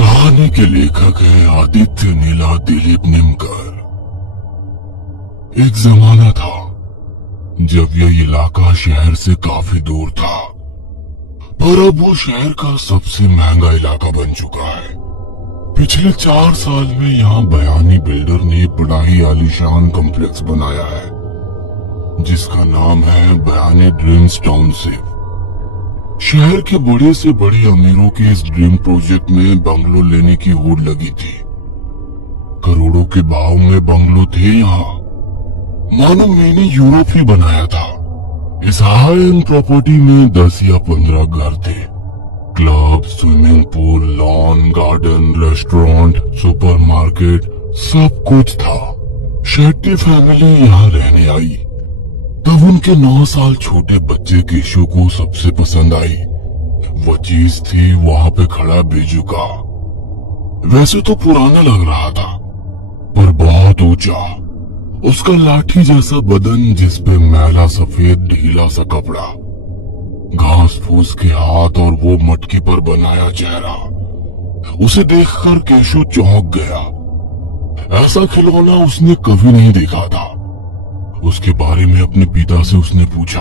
कहानी के लेखक हैं आदित्य नीला दिलीप निमकर। एक जमाना था जब यह इलाका शहर से काफी दूर था, पर अब वो शहर का सबसे महंगा इलाका बन चुका है। पिछले 4 साल में यहाँ बयानी बिल्डर ने बड़ा ही आलीशान कॉम्प्लेक्स बनाया है, जिसका नाम है बयानी ड्रीम्स टाउनशिप। शहर के बड़े से बड़े अमीरों के इस ड्रीम प्रोजेक्ट में बंगलो लेने की होड़ लगी थी। करोड़ों के भाव में बंगलो थे यहाँ, मानो मैंने यूरोप ही बनाया था। इस हाई एंड प्रॉपर्टी में 10 या 15 घर थे। Club, swimming pool, lawn, garden, restaurant, supermarket, सब कुछ था। शेट्टी फैमिली यहाँ रहने आई तब उनके 9 साल छोटे बच्चे केशु को सबसे पसंद आई। वो चीज थी वहां पे खड़ा बेजुका। वैसे तो पुराना लग रहा था, पर बहुत ऊंचा। उसका लाठी जैसा बदन, जिसपे मैला सफेद ढीला सा कपड़ा, घास फूस के हाथ और वो मटकी पर बनाया चेहरा। उसे देखकर केशु चौंक गया। ऐसा खिलौना उसने कभी नहीं देखा था। उसके बारे में अपने पिता से उसने पूछा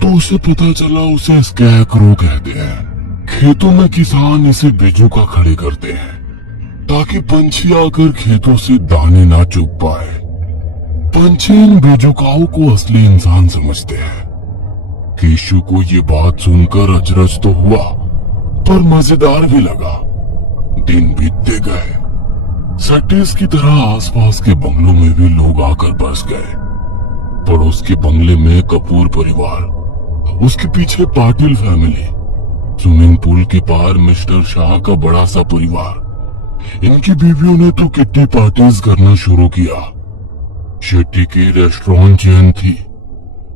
तो उसे पता चला उसे स्कैरक्रो कहते हैं। खेतों में किसान इसे बेजुका खड़े करते हैं ताकि पंछी आकर खेतों से दाने ना चुग पाए। पंछी इन बेजुकाओं को असली इंसान समझते हैं। केशु को ये बात सुनकर अचरज तो हुआ, पर मजेदार भी लगा। दिन बीतते गए। सट्टीज की तरह आसपास के बंगलों में भी लोग आकर बस गए। पड़ोस के बंगले में कपूर परिवार, उसके पीछे पाटिल फैमिली, स्विमिंग पूल के पार मिस्टर शाह का बड़ा सा परिवार। इनकी बीवियों ने तो किट्टी पार्टीज करना शुरू किया। शेट्टी की रेस्टोरेंट चेन थी।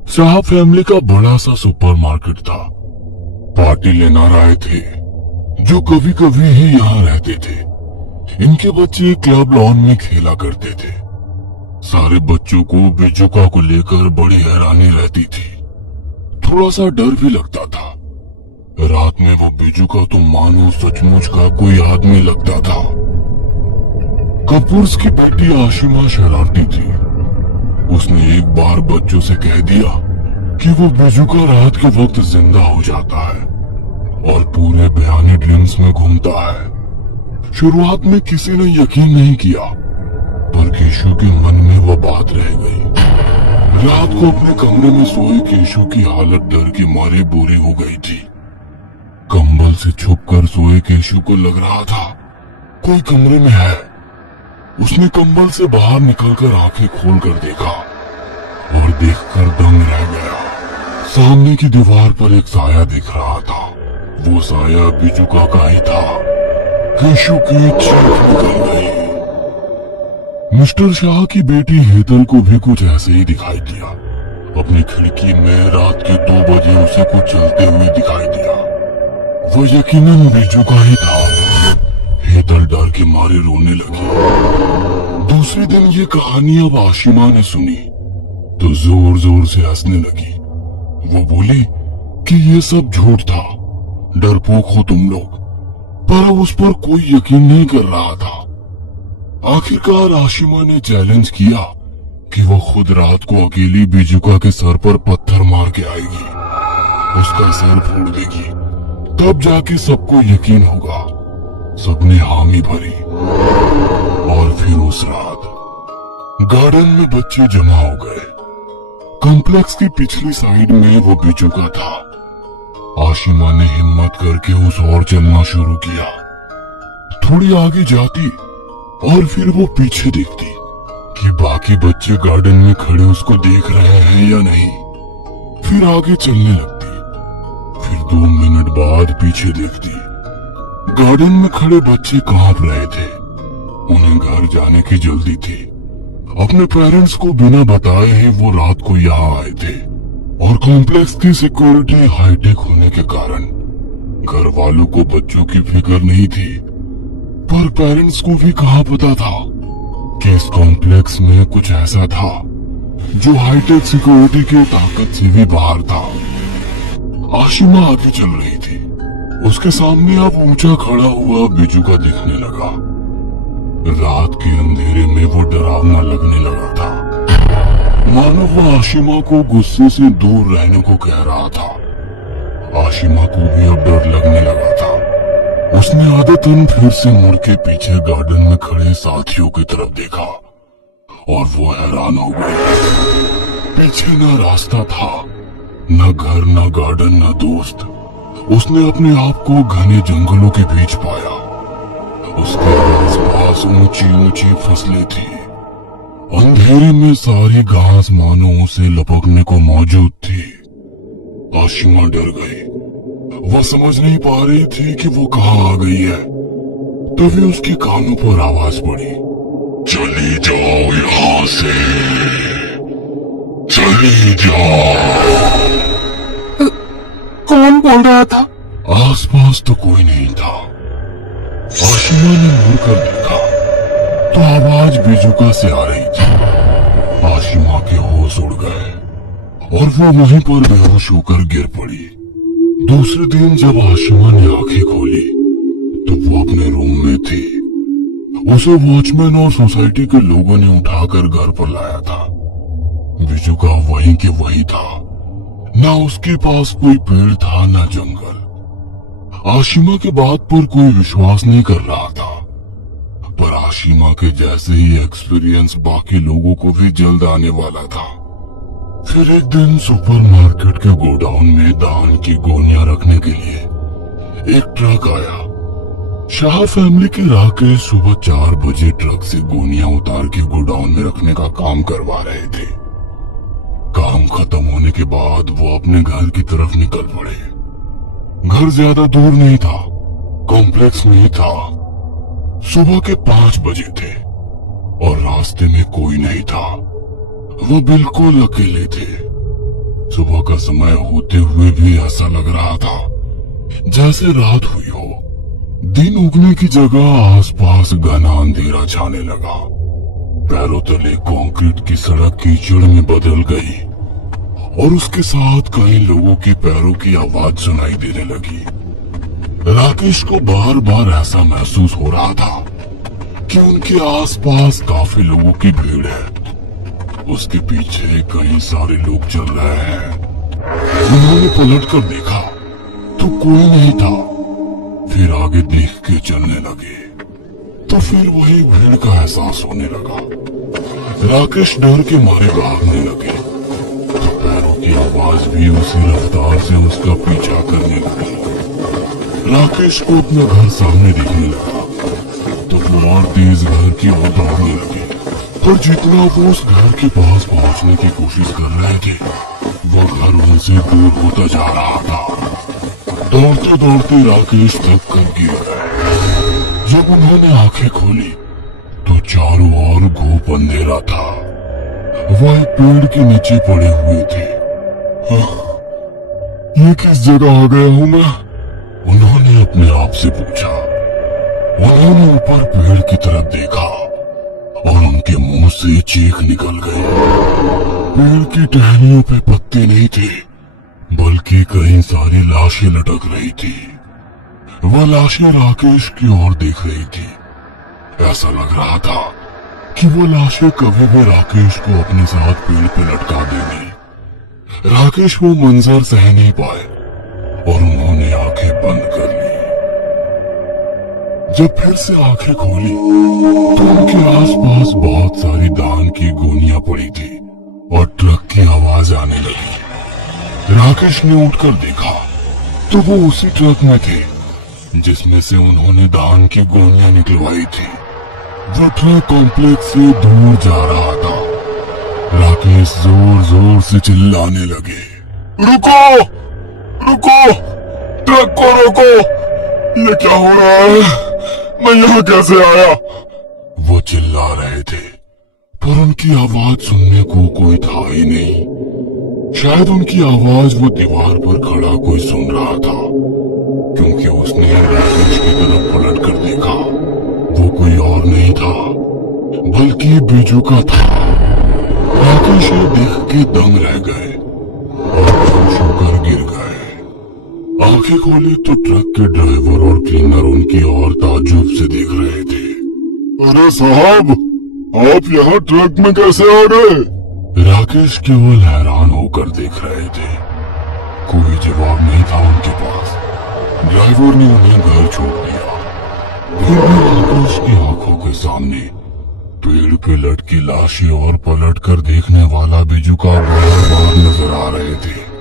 शाह फैमिली का बड़ा सा सुपरमार्केट था। पाटिल एनआरआई थे जो कभी कभी ही यहाँ रहते थे। इनके बच्चे क्लब लॉन में खेला करते थे। सारे बच्चों को बेजुका को लेकर बड़ी हैरानी रहती थी। थोड़ा सा डर भी लगता था। रात में वो बेजुका तो मानो सचमुच का कोई आदमी लगता था। कपूर्स की बेटी आशिमा शरारती थी। उसने एक बार बच्चों से कह दिया कि वो बेजुका रात के वक्त जिंदा हो जाता है और पूरे बयानी ड्रीम्स में घूमता है। शुरुआत में किसी ने यकीन नहीं किया, पर केशु के मन में वो बात रह गई। रात को अपने कमरे में सोए केशु की हालत डर के मारे बुरी हो गई थी। कंबल से छुपकर सोए केशु को लग रहा था कोई कमरे में है। उसने कंबल से बाहर निकलकर आंखें खोलकर देखा और देखकर दंग रह गया। सामने की दीवार पर एक साया दिख रहा था। वो साया बेजुका का ही था। केशु की चीख निकल गई। मिस्टर शाह की बेटी हेतल को भी कुछ ऐसे ही दिखाई दिया। अपनी खिड़की में रात के 2 बजे उसे कुछ चलते हुए दिखाई दिया। वो यकीनन बेजुका ही था। हेतल डर के मारे रोने लगी। दूसरे दिन ये कहानी अब आशिमा ने सुनी तो जोर जोर से हंसने लगी। वो बोली कि ये सब झूठ था, डरपोक हो तुम लोग। पर उस पर कोई यकीन नहीं कर रहा था। आखिरकार आशिमा ने चैलेंज किया कि वो खुद रात को अकेली बेजुका के सर पर पत्थर मार के आएगी, उसका सर फोड़ देगी, तब जाके सबको यकीन होगा। सबने हामी भरी। और फिर उस रात गार्डन में बच्चे जमा हो गए। कॉम्प्लेक्स की पिछली साइड में वो बेजुका था। आशिमा ने हिम्मत करके उस ओर चलना शुरू किया। थोड़ी आगे जाती और फिर वो पीछे देखती कि बाकी बच्चे गार्डन में खड़े उसको देख रहे हैं या नहीं। फिर आगे चलने लगती। फिर 2 मिनट बाद पीछे देखती। गार्डन में खड़े बच्चे कांप रहे थे। उन्हें घर जाने की जल्दी थी। अपने पेरेंट्स को बिना बताए ही वो रात को यहाँ आए थे और कॉम्प्लेक्स की सिक्योरिटी हाईटेक होने के कारण घर वालों को बच्चों की फिक्र नहीं थी। पर पेरेंट्स को भी कहाँ पता था कि इस कॉम्प्लेक्स में कुछ ऐसा था जो हाईटेक सिक्योरिटी की ताकत से भी बाहर था। आशिमा आगे चल रही थी। उसके सामने अब ऊंचा खड़ा हुआ बिजुका दिखने लगा। रात के अंधेरे में वो डरावना लगने लगा था, मानो वो आशिमा को गुस्से से दूर रहने को कह रहा था। आशिमा को भी अब डर लगने लगा था। उसने आदतन फिर से मुड़ के पीछे गार्डन में खड़े साथियों की तरफ देखा और वो हैरान हो गई। पीछे न रास्ता था, न घर, न गार्डन, न दोस्त। उसने अपने आप को घने जंगलों के बीच पाया। उसके आसपास ऊंची ऊंची फसलें थी। अंधेरे में सारी घास मानो उसे लपकने को मौजूद थी। आशिमा डर गई। वह समझ नहीं पा रही थी कि वो कहाँ आ गई है। तभी उसके कानों पर आवाज पड़ी, चली जाओ यहाँ से, चली जाओ। कौन बोल रहा था? आसपास तो कोई नहीं था। आशिमा ने मुड़कर देखा तो आवाज बिजुका से आ रही थी। आशिमा के होश उड़ गए और वो वहीं पर बेहोश होकर गिर पड़ी। दूसरे दिन जब आशिमा ने आंखें खोली तो वो अपने रूम में थी। उसे वॉचमैन और सोसाइटी के लोगों ने उठाकर घर पर लाया था। बिजुका वहीं के वही था। ना उसके पास कोई पेड़ था, ना जंगल। आशिमा के बात पर कोई विश्वास नहीं कर रहा था, पर आशिमा के जैसे ही एक्सपीरियंस बाकी लोगों को भी जल्द आने वाला था। फिर एक दिन सुपरमार्केट के गोडाउन में धान की गोनियां रखने के लिए एक ट्रक आया। शाह फैमिली के राकेश सुबह 4 बजे ट्रक से गोनियां उतार के गोडाउन में रखने का काम करवा रहे थे। काम खत्म होने के बाद वो अपने घर की तरफ निकल पड़े। घर ज्यादा दूर नहीं था, कॉम्प्लेक्स में ही था। सुबह के 5 बजे थे और रास्ते में कोई नहीं था। वो बिल्कुल अकेले थे। सुबह का समय होते हुए भी ऐसा लग रहा था जैसे रात हुई हो। दिन उगने की जगह आसपास घना अंधेरा छाने लगा। पैरों तले कंक्रीट की सड़क कीचड़ में बदल गई और उसके साथ कई लोगों की पैरों की आवाज सुनाई देने लगी। राकेश को बार बार ऐसा महसूस हो रहा था कि उनके आसपास काफी लोगों की भीड़ है। उसके पीछे कई सारे लोग चल रहे हैं। उन्होंने पलट कर देखा तो कोई नहीं था। फिर आगे देख के चलने लगे तो फिर वही भीड़ का एहसास होने लगा। राकेश डर के मारे भागने लगे तो पैरों की आवाज भी उसी रफ्तार से उसका पीछा करने लगी। राकेश को अपना घर सामने दिखने लगा तो वो और तेज घर की ओर दौड़ने लगे। पर जितना वो उस घर के पास पहुंचने की कोशिश कर रहे थे, वो घर उनसे दूर होता जा रहा था। दौड़ते दौड़ते राकेश थक कर गिर गए। जब उन्होंने आंखें खोली तो चारों ओर घूप अंधेरा था। वह एक पेड़ के नीचे पड़े हुए थे। ये किस जगह आ गया हूं मैं? उन्होंने अपने आप से पूछा। उन्होंने ऊपर पेड़ की तरफ देखा और उनके मुंह से चीख निकल गई। पेड़ की टहनियों पे पत्ते नहीं थे, बल्कि कई सारी लाशें लटक रही थी। वह लाशें राकेश की ओर देख रही थी। ऐसा लग रहा था कि वो लाशें कभी भी राकेश को अपने साथ पेड़ पे लटका देंगी। राकेश वो मंजर सह नहीं पाए और उन्होंने आंखें बंद कर ली। जब फिर से आंखें खोली तो उनके आसपास बहुत सारी धान की गोनियां पड़ी थी और ट्रक की आवाज आने लगी। राकेश ने उठकर देखा तो वो उसी ट्रक में थे जिसमें से उन्होंने धान की गोनियां निकलवाई थी। वो ट्रक कॉम्प्लेक्स से दूर जा रहा था। राकेश जोर जोर से चिल्लाने लगे, रुको रुको, ट्रक को रोको, ये क्या हो रहा है? मैं यहाँ कैसे आया? वो चिल्ला रहे थे पर उनकी आवाज सुनने को कोई था ही नहीं। शायद उनकी आवाज वो दीवार पर खड़ा कोई सुन रहा था, क्योंकि उसने राकेश की तरफ पलट कर देखा। वो कोई और नहीं था बल्कि बिजुका था। राकेश देख के दंग रह गए और बेहोश होकर गिर गए। आंखें खोली तो ट्रक के ड्राइवर और क्लीनर उनकी ओर ताज्जुब से देख रहे थे। अरे साहब, आप यहाँ ट्रक में कैसे आ गए? राकेश केवल हैरान होकर देख रहे थे। कोई जवाब नहीं था उनके पास। ड्राइवर ने उन्हें घर छोड़ दिया। फिर भी राकेश की आंखों के सामने पेड़ पे लटकी लाशें और पलट कर देखने वाला बिजू का बार बार नजर आ रहे थे।